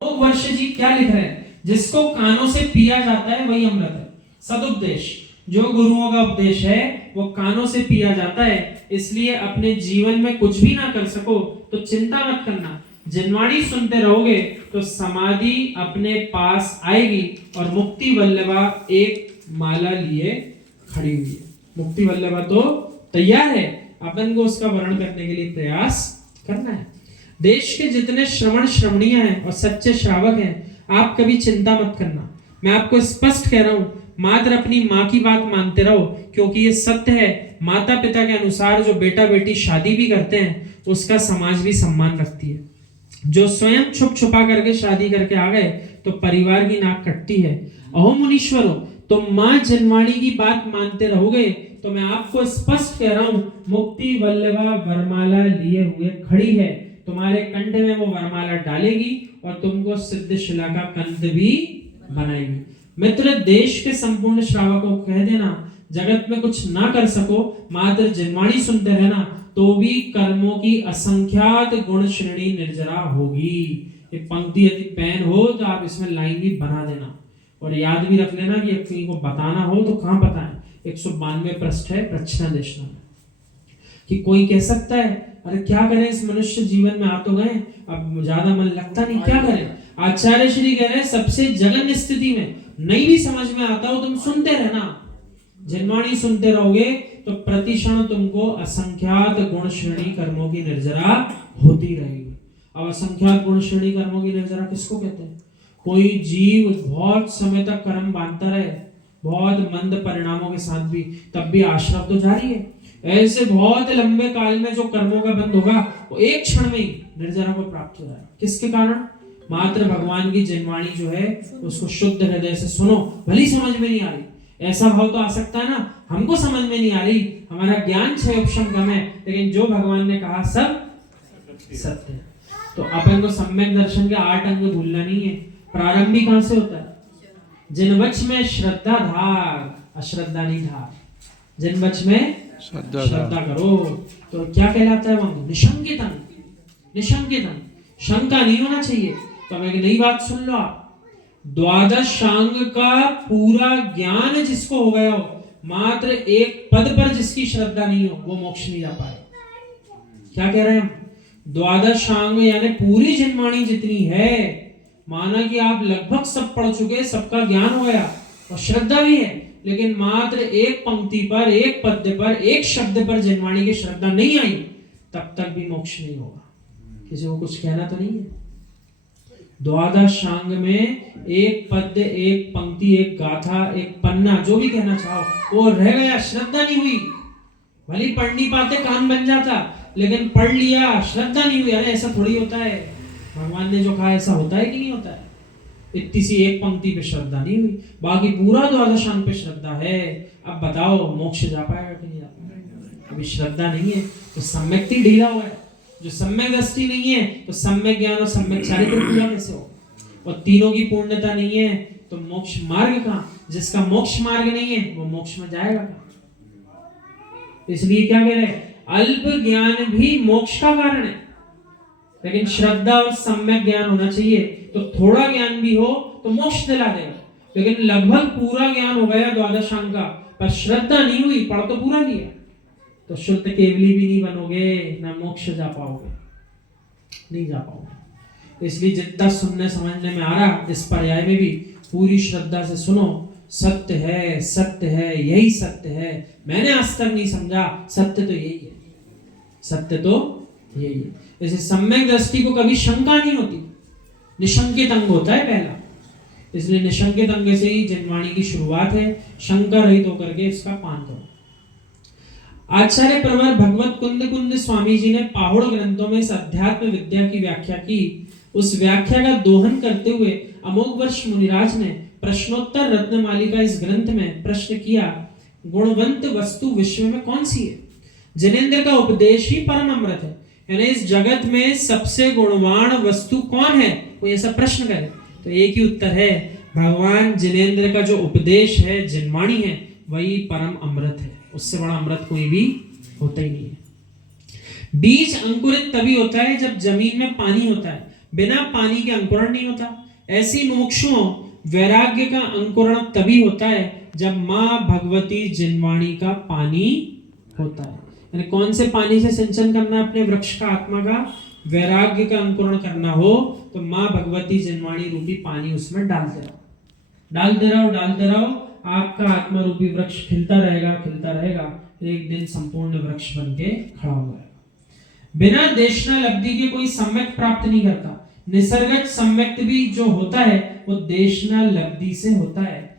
वर्ष जी क्या लिख रहे हैं, जिसको कानों से पिया जाता है वही अमृत है। सदुपदेश, जो गुरुओं का उपदेश है वो कानों से पिया जाता है। इसलिए अपने जीवन में कुछ भी ना कर सको तो चिंता मत करना, जिनवाणी सुनते रहोगे तो समाधि अपने पास आएगी। और मुक्ति वल्लभा एक माला लिए खड़ी हुई है। मुक्ति वल्लभा तो तैयार है, अपन को उसका वर्ण करने के लिए प्रयास करना है। देश के जितने श्रवण श्रवणीय हैं और सच्चे श्रावक हैं, आप कभी चिंता मत करना। मैं आपको स्पष्ट कह रहा हूं, मात्र अपनी माँ की बात मानते रहो, क्योंकि ये सत्य है। माता पिता के अनुसार जो बेटा बेटी शादी भी करते हैं उसका समाज भी सम्मान रखती है। जो स्वयं छुप छुपा करके शादी करके आ गए तो परिवार की नाक कटती है। अहो मुनीश्वरों, तो माँ जनवाणी की बात मानते रहोगे तो मैं आपको स्पष्ट कह रहा हूं, मुक्ति वल्लभा वरमाला लिए हुए खड़ी है। तुम्हारे कंठ में वो वरमाला डालेगी और तुमको सिद्ध शिला का कंठ भी बनाएगी। मित्र, देश के संपूर्ण श्रावकों को कह देना, जगत में कुछ ना कर सको, मात्र जनवाणी सुनते रहना, तो भी कर्मों की असंख्यात गुण श्रेणी निर्जरा होगी। ये पंक्ति यदि पेन हो तो आप इसमें लाइन भी बना देना और याद भी रख लेना कि किसी को बताना हो तो कहां बताएं। 192 पृष्ठ है प्रच्छन्न देशना में। कि कोई कह सकता है अरे क्या करें, इस मनुष्य जीवन में आ तो गए, अब ज्यादा मन लगता नहीं, क्या करें। आचार्य श्री कह रहे हैं, सबसे जघन्य स्थिति में नहीं भी समझ में आता हो तुम सुनते रहना, जनवाणी सुनते रहोगे तो प्रतिक्षण तुमको असंख्यात गुण श्रेणी कर्मों की निर्जरा होती रहेगी। अब असंख्यात गुण श्रेणी कर्मों की निर्जरा किसको कहते हैं? कोई जीव बहुत समय तक कर्म बांधता रहे, बहुत मंद परिणामों के साथ भी, तब भी आश्रम तो जारी है। ऐसे बहुत लंबे काल में जो कर्मों का बंद होगा वो एक क्षण में ही निर्जरा को प्राप्त हो जाएगा। किसके कारण? मात्र भगवान की जनवाणी जो है उसको शुद्ध हृदय से सुनो। भली समझ में नहीं आ रही, ऐसा भाव तो आ सकता है ना, हमको समझ में नहीं आ रही, हमारा ज्ञान क्षय उपशम कम है, लेकिन जो भगवान ने कहा सब सत्य है। तो अपन को सम्यक दर्शन के 8 अंग भूलना नहीं है। प्रारंभी कहां से होता है? जिनवच में श्रद्धा धार, अश्रद्धा नहीं धार। जिनवच में श्रद्धा करो तो क्या कहलाता है वहां? निशंकितम। निशंकितम, शंका नहीं होना चाहिए। तो अब एक नई बात सुन लो आप, द्वादशांग का पूरा ज्ञान जिसको हो गया हो, मात्र एक पद पर जिसकी श्रद्धा नहीं हो, वो मोक्ष नहीं जा पाए। क्या कह रहे हैं हम? द्वादशांग यानी पूरी जनवाणी जितनी है, माना कि आप लगभग सब पढ़ चुके, सबका ज्ञान हो गया और श्रद्धा भी है, लेकिन मात्र एक पंक्ति पर, एक पद्य पर, एक शब्द पर जनवाणी की श्रद्धा नहीं आई, तब तक भी मोक्ष नहीं होगा। किसी को कुछ कहना तो नहीं है? द्वादशांग में एक पद्य, एक पंक्ति, एक गाथा, एक पन्ना, जो भी कहना चाहो, वो रह गया, श्रद्धा नहीं हुई। भले पढ़ नहीं पाते, काम बन जाता, लेकिन पढ़ लिया, श्रद्धा नहीं हुई। अरे ऐसा थोड़ी होता है, भगवान ने जो कहा ऐसा होता है कि नहीं होता है? इतनी सी एक पंक्ति पे श्रद्धा नहीं हुई, बाकी पूरा द्वादशांग पे श्रद्धा है। अब बताओ मोक्ष जा पाएगा कि नहीं जा पाएगा? अभी श्रद्धा नहीं है तो सम्यक्ति ढीला हुआ है। जो सम्यक दृष्टि नहीं है तो सम्यक ज्ञान और सम्यक चारित्र पूरा कैसे हो? और तीनों की पूर्णता नहीं है तो मोक्ष मार्ग कहां? जिसका मोक्ष मार्ग नहीं है वो मोक्ष में जाएगा कहां? इसलिए क्या कह रहे हैं, अल्प ज्ञान भी मोक्ष का कारण है, लेकिन श्रद्धा और सम्यक ज्ञान होना चाहिए। तो थोड़ा ज्ञान भी हो तो मोक्ष दिला देगा, लेकिन लगभग पूरा ज्ञान हो गया द्वादशांग का, पर श्रद्धा नहीं हुई, पढ़ तो पूरा लिया, तो शुद्ध केवली भी नहीं बनोगे, ना मोक्ष जा पाओगे, नहीं जा पाओगे। इसलिए जितना सुनने समझने में आ रहा, इस पर्याय में भी पूरी श्रद्धा से सुनो। सत्य है, सत्य है, यही सत्य है, मैंने आज तक नहीं समझा, सत्य तो यही है, सत्य तो यही है। जैसे सम्यक दृष्टि को कभी शंका नहीं होती, निशंकित अंग होता है पहला, इसलिए निशंकित अंग से ही जनवाणी की शुरुआत है। शंका रहित होकर के इसका पान करो। आचार्य प्रवर भगवत कुंद कुंद स्वामी जी ने पाहुड़ ग्रंथों में इस अध्यात्म विद्या की व्याख्या की। उस व्याख्या का दोहन करते हुए अमोघ वर्ष मुनिराज ने प्रश्नोत्तर रत्नमालिका इस ग्रंथ में प्रश्न किया, गुणवंत वस्तु विश्व में कौन सी है? जिनेंद्र का उपदेश ही परम अमृत है, यानी इस जगत में सबसे गुणवान वस्तु कौन है? कोई ऐसा प्रश्न करे तो एक ही उत्तर है, भगवान जिनेंद्र का जो उपदेश है, जनवाणी है, वही परम अमृत है। उससे बड़ा अमृत कोई भी होता ही नहीं है। बीज अंकुरित तभी होता है जब जमीन में पानी होता है, बिना पानी के अंकुरण नहीं होता। ऐसी मुमुक्षुओं वैराग्य का अंकुरण तभी होता है जब माँ भगवती जिनवाणी का पानी होता है। यानी कौन से पानी से सिंचन करना है अपने वृक्ष का, आत्मा का? वैराग्य का अंकुरण करना हो तो माँ भगवती जिनवाणी रूपी पानी उसमें डालते रहो, डालते रहो, डालते रहो। आपका आत्मा रूपी वृक्ष खिलता रहेगा, खिलता रहेगा, एक दिन संपूर्ण वृक्ष बन के खड़ा हो जाएगा। बिना देशना लब्धि के कोई सम्यक प्राप्त नहीं करता। निसर्गज सम्यक्त भी जो होता है वो देशना लब्धि से होता है।